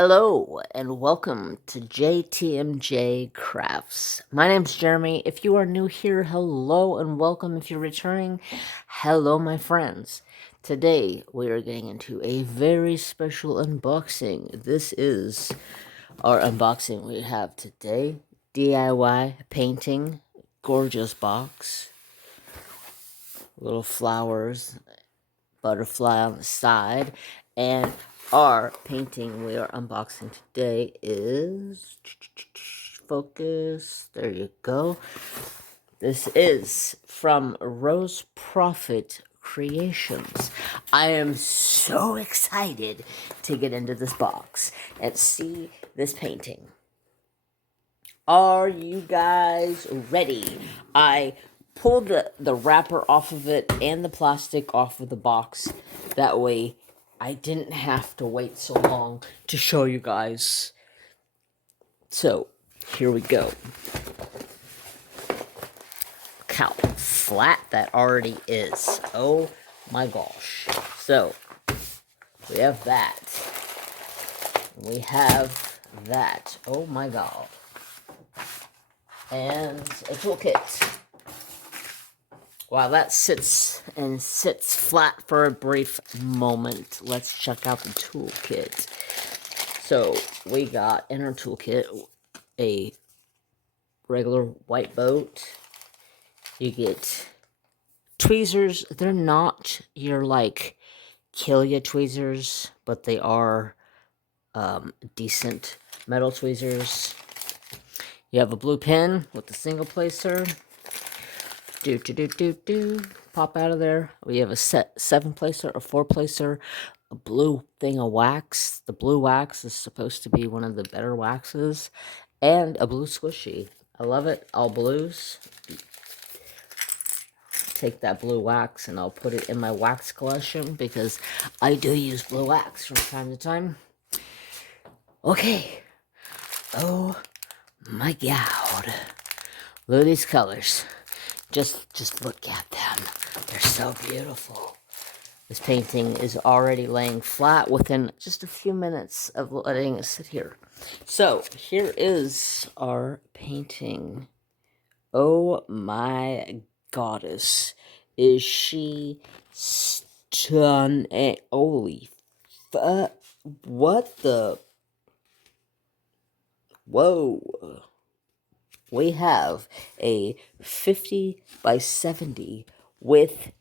Hello and welcome to JTMJ Crafts. My name's Jeremy. If you are new here, hello and welcome. If you're returning, hello my friends. Today we are getting into a very special unboxing. This is our unboxing we have today. DIY painting, gorgeous box, little flowers, butterfly on the side, and our painting we are unboxing today is focus. There you go. This is from RoseProffittCreations. I am so excited to get into this box and see this painting. Are you guys ready? I pulled the wrapper off of it and the plastic off of the box. That way I didn't have to wait so long to show you guys. So, here we go. Look how flat that already is. Oh my gosh. So, we have that. We have that. Oh my god. And a toolkit. While that sits flat for a brief moment, let's check out the toolkit. So, we got in our toolkit a regular white boat. You get tweezers. They're not your, like, kill ya tweezers, but they are decent metal tweezers. You have a blue pen with a single placer. Pop out of there. We have a 7-placer, a 4-placer, a blue thing of wax. The blue wax is supposed to be one of the better waxes, and a blue squishy. I love it. All blues. Take that blue wax and I'll put it in my wax collection because I do use blue wax from time to time. Okay. Oh my god. Look at these colors. Just look at them. They're so beautiful. This painting is already laying flat within just a few minutes of letting it sit here. So, here is our painting. Oh my goddess. Is she stunning? Holy fuck. What the? Whoa. We have a 50 by 70 with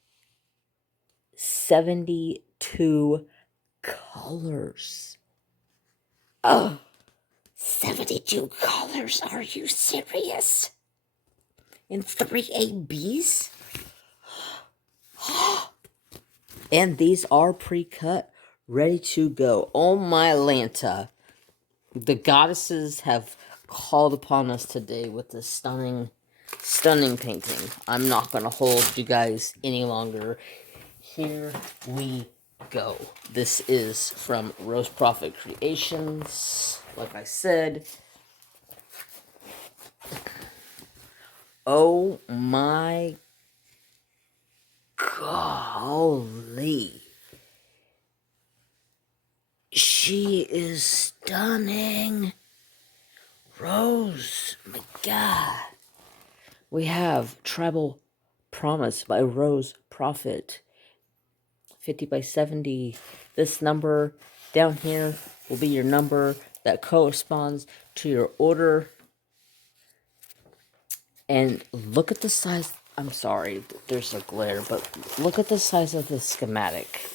72 colors. Oh, 72 colors? Are you serious? In 3 ABs? And these are pre-cut, ready to go. Oh my Lanta. The goddesses have called upon us today with this stunning painting. I'm not going to hold you guys any longer. Here we go. This is from RoseProffittCreations. Like I said. Oh my golly. She is stunning. Rose, my god. We have Tribal Promise by Rose Proffitt. 50 by 70. This number down here will be your number that corresponds to your order. And look at the size. I'm sorry, there's a glare, but look at the size of the schematic.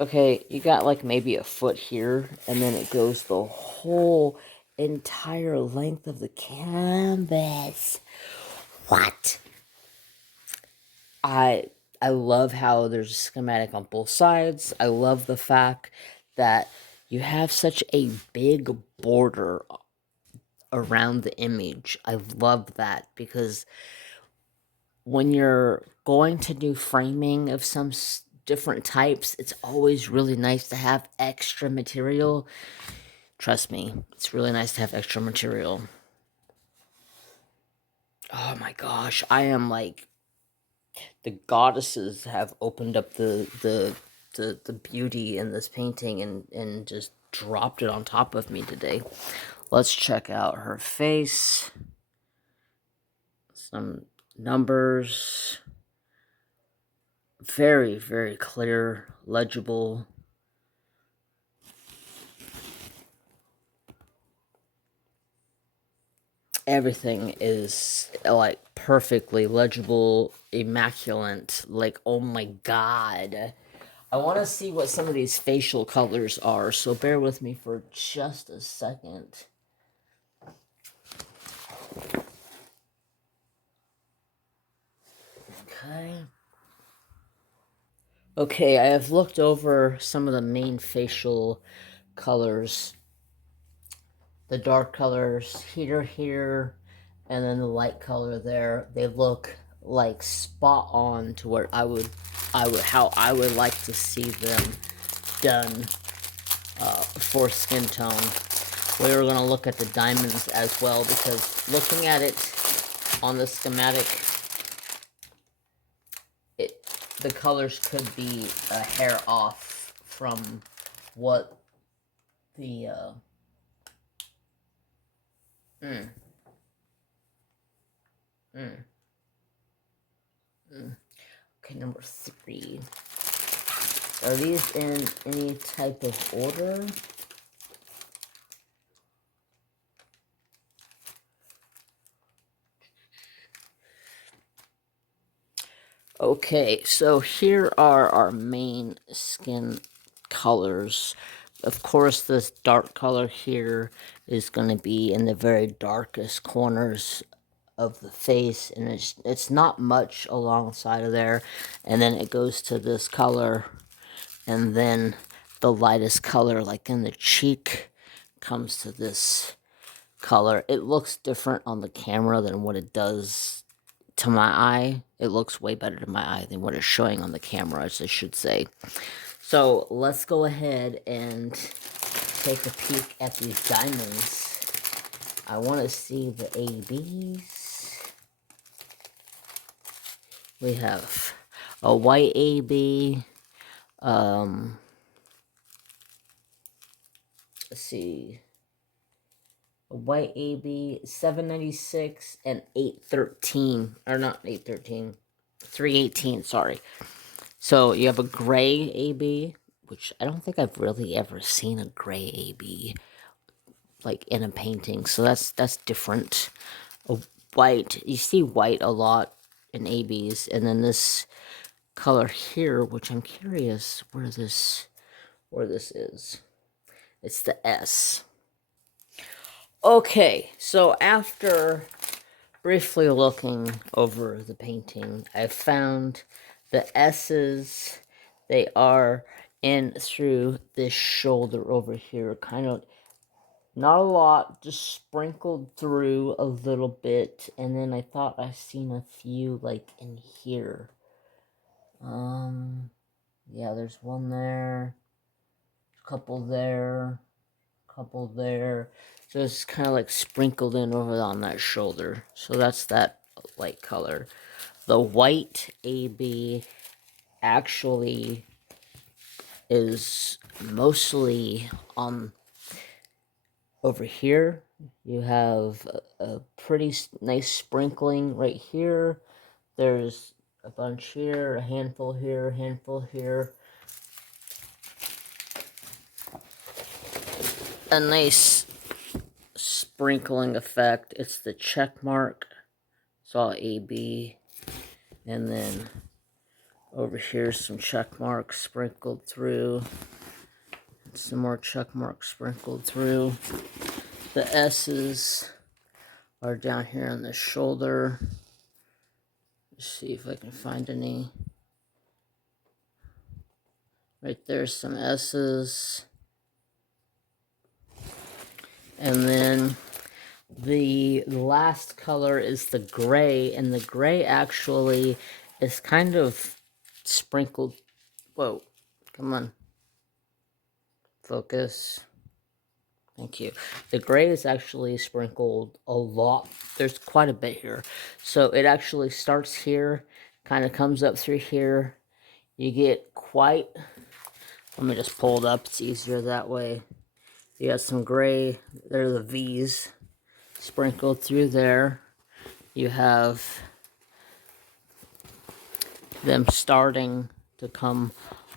Okay, you got like maybe a foot here, and then it goes the whole entire length of the canvas. What? I love how there's a schematic on both sides. I love the fact that you have such a big border around the image. I love that because when you're going to do framing of some different types, it's always really nice to have extra material. Trust me, it's really nice to have extra material. Oh my gosh, I am like, the goddesses have opened up the beauty in this painting and just dropped it on top of me today. Let's check out her face. Some numbers. Very, very clear, legible. Everything is like perfectly legible, immaculate. Like, oh my god. I want to see what some of these facial colors are, so bear with me for just a second. Okay, I have looked over some of the main facial colors. The dark colors here, and then the light color there. They look like spot on to what how I would like to see them done for skin tone. We were going to look at the diamonds as well, because looking at it on the schematic, the colors could be a hair off from what the Okay, number 3. Are these in any type of order? Okay, so here are our main skin colors. Of course, this dark color here is going to be in the very darkest corners of the face, and it's not much alongside of there. And then it goes to this color, and then the lightest color, like in the cheek, comes to this color. It looks different on the camera than what it does to my eye. It looks way better to my eye than what it's showing on the camera, as I should say. So let's go ahead and take a peek at these diamonds. I want to see the ABs. We have a white AB. Let's see. A white AB, 796 and 813. Or not 813. 318, sorry. So you have a gray AB, which I don't think I've really ever seen a gray AB like in a painting. So that's different. A white, you see white a lot in ABs, and then this color here, which I'm curious where this is. It's the S. Okay, so after briefly looking over the painting, I found the S's. They are in through this shoulder over here, kind of not a lot, just sprinkled through a little bit, and then I thought I seen a few like in here. Yeah, there's one there, a couple there, couple there. So it's kind of like sprinkled in over on that shoulder. So that's that light color. The white AB actually is mostly on over here. You have a pretty nice sprinkling right here. There's a bunch here, a handful here, a handful here. A nice sprinkling effect. It's the check mark. It's all AB. And then over here, some check marks sprinkled through. And some more check marks sprinkled through. The S's are down here on the shoulder. Let's see if I can find any. Right there's some S's. And then the last color is the gray, and the gray actually is kind of sprinkled. Whoa, come on. Focus. Thank you. The gray is actually sprinkled a lot. There's quite a bit here. So it actually starts here, kind of comes up through here. You get quite, let me just pull it up, it's easier that way. You got some gray, there are the V's sprinkled through there. You have them starting to come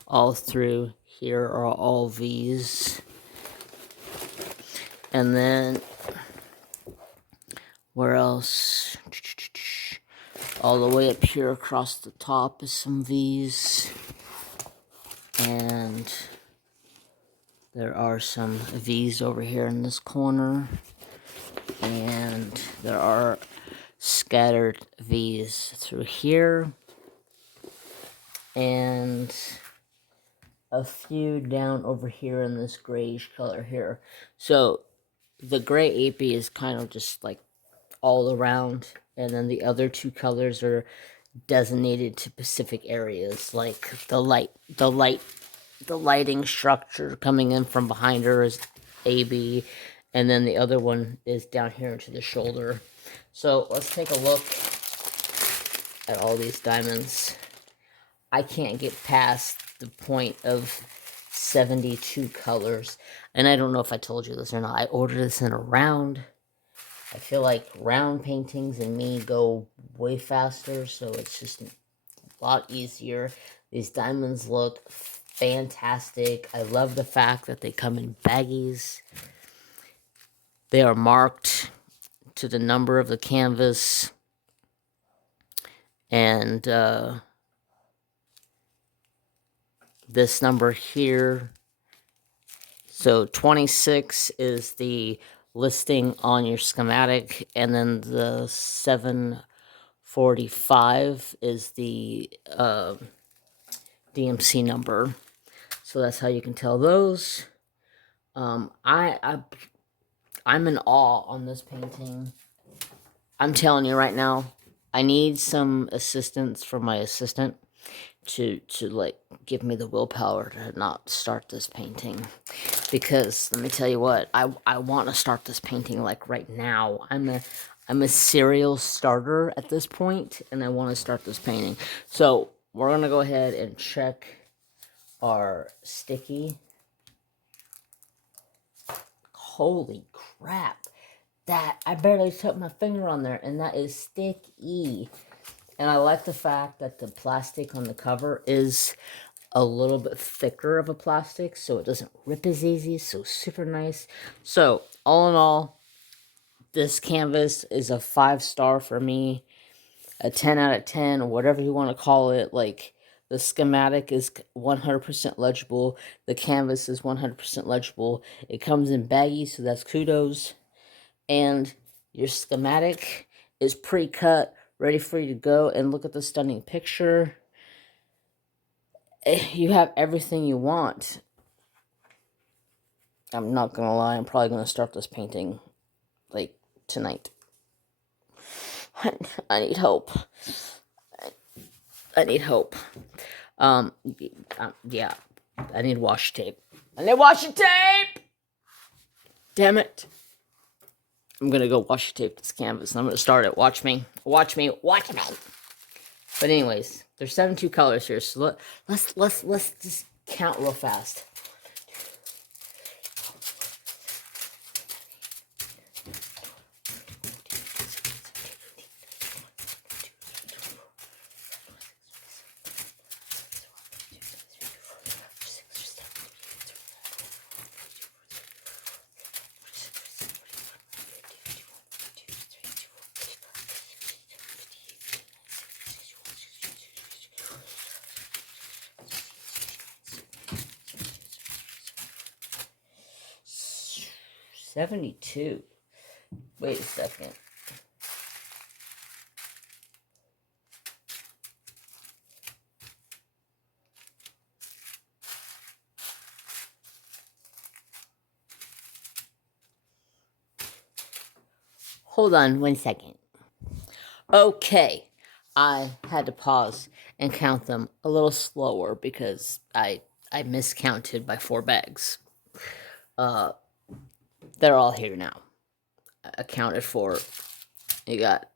all through. Here are all V's. And then, where else? All the way up here across the top is some V's. And there are some V's over here in this corner. And there are scattered V's through here. And a few down over here in this grayish color here. So the gray AP is kind of just like all around, and then the other two colors are designated to specific areas, like the lighting structure coming in from behind her is AB, and then the other one is down here into the shoulder. So let's take a look at all these diamonds. I can't get past the point of 72 colors. And I don't know if I told you this or not. I ordered this in a round. I feel like round paintings and me go way faster, so it's just a lot easier. These diamonds look fantastic. I love the fact that they come in baggies. They are marked to the number of the canvas. And this number here, so 26 is the listing on your schematic, and then the 745 is the DMC number. So that's how you can tell those. I'm in awe on this painting. I'm telling you right now, I need some assistance from my assistant to like give me the willpower to not start this painting, because let me tell you what, I want to start this painting like right now. I'm a serial starter at this point, and I want to start this painting. So we're gonna go ahead and check our sticky. Holy crap, that I barely took my finger on there, and that is sticky. And I like the fact that the plastic on the cover is a little bit thicker of a plastic, so it doesn't rip as easy, so super nice. So, all in all, this canvas is a 5-star for me, a 10 out of 10, or whatever you want to call it. Like, the schematic is 100% legible, the canvas is 100% legible, it comes in baggy, so that's kudos, and your schematic is pre-cut, ready for you to go, and look at the stunning picture. You have everything you want. I'm not gonna lie, I'm probably gonna start this painting like tonight. I need hope. I need hope. Yeah, I need washi tape. I need washi tape! Damn it. I'm gonna go washi tape this canvas, and I'm gonna start it. Watch me. Watch me. Watch me. But anyways, there's 72 colors here, so let's just count real fast. $72. Wait a second. Hold on 1 second. Okay, I had to pause and count them a little slower because I miscounted by 4 bags. They're all here now. Accounted for. You got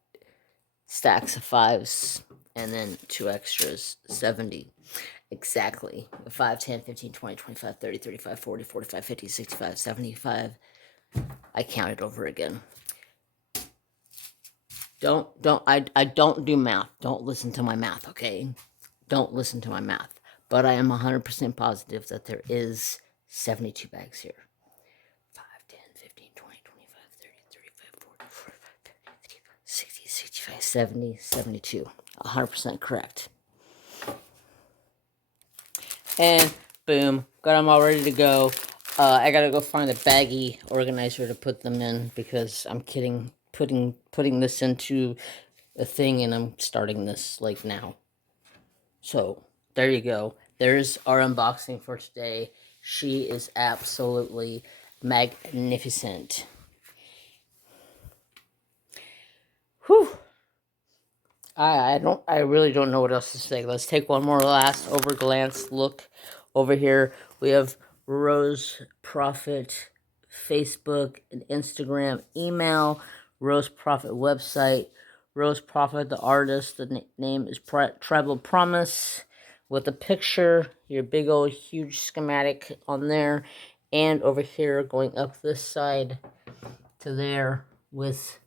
stacks of 5s and then 2 extras, 70. exactly. 5, 10, 15, 20, 25, 30, 35, 40, 45, 50, 65, 75. I counted over again. I don't do math. Don't listen to my math, okay? Don't listen to my math. But I am 100% positive that there is 72 bags here. 5, 10, 15, 20, 25, 30, 35, 40, 45, 50, 60, 65, 70, 72. 100% correct. And boom, got them all ready to go. I gotta go find a baggie organizer to put them in because I'm kidding. Putting this into a thing, and I'm starting this like now. So there you go. There's our unboxing for today. She is absolutely magnificent. Whew. I really don't know what else to say. Let's take one more last glance look over here. We have Rose Proffitt Facebook and Instagram, email, Rose Proffitt website, Rose Proffitt the artist. The name is Tribal Promise with a picture, your big old huge schematic on there, and over here going up this side to there with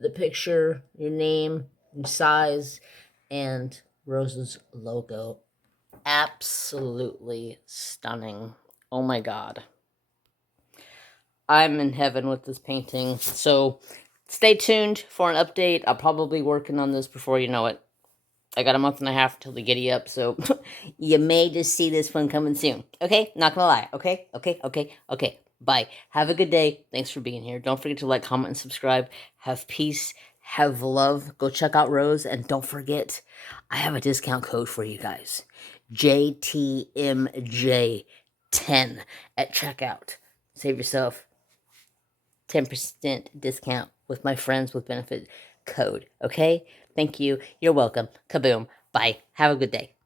the picture, your name, your size, and Rose's logo. Absolutely stunning. Oh my god. I'm in heaven with this painting. So stay tuned for an update. I'll probably be working on this before you know it. I got a month and a half till the giddy up, so you may just see this one coming soon. Okay? Not gonna lie. Okay. Bye. Have a good day. Thanks for being here. Don't forget to like, comment, and subscribe. Have peace. Have love. Go check out Rose. And don't forget, I have a discount code for you guys. JTMJ10 at checkout. Save yourself 10% discount with my friends with benefit code. Okay? Thank you. You're welcome. Kaboom. Bye. Have a good day.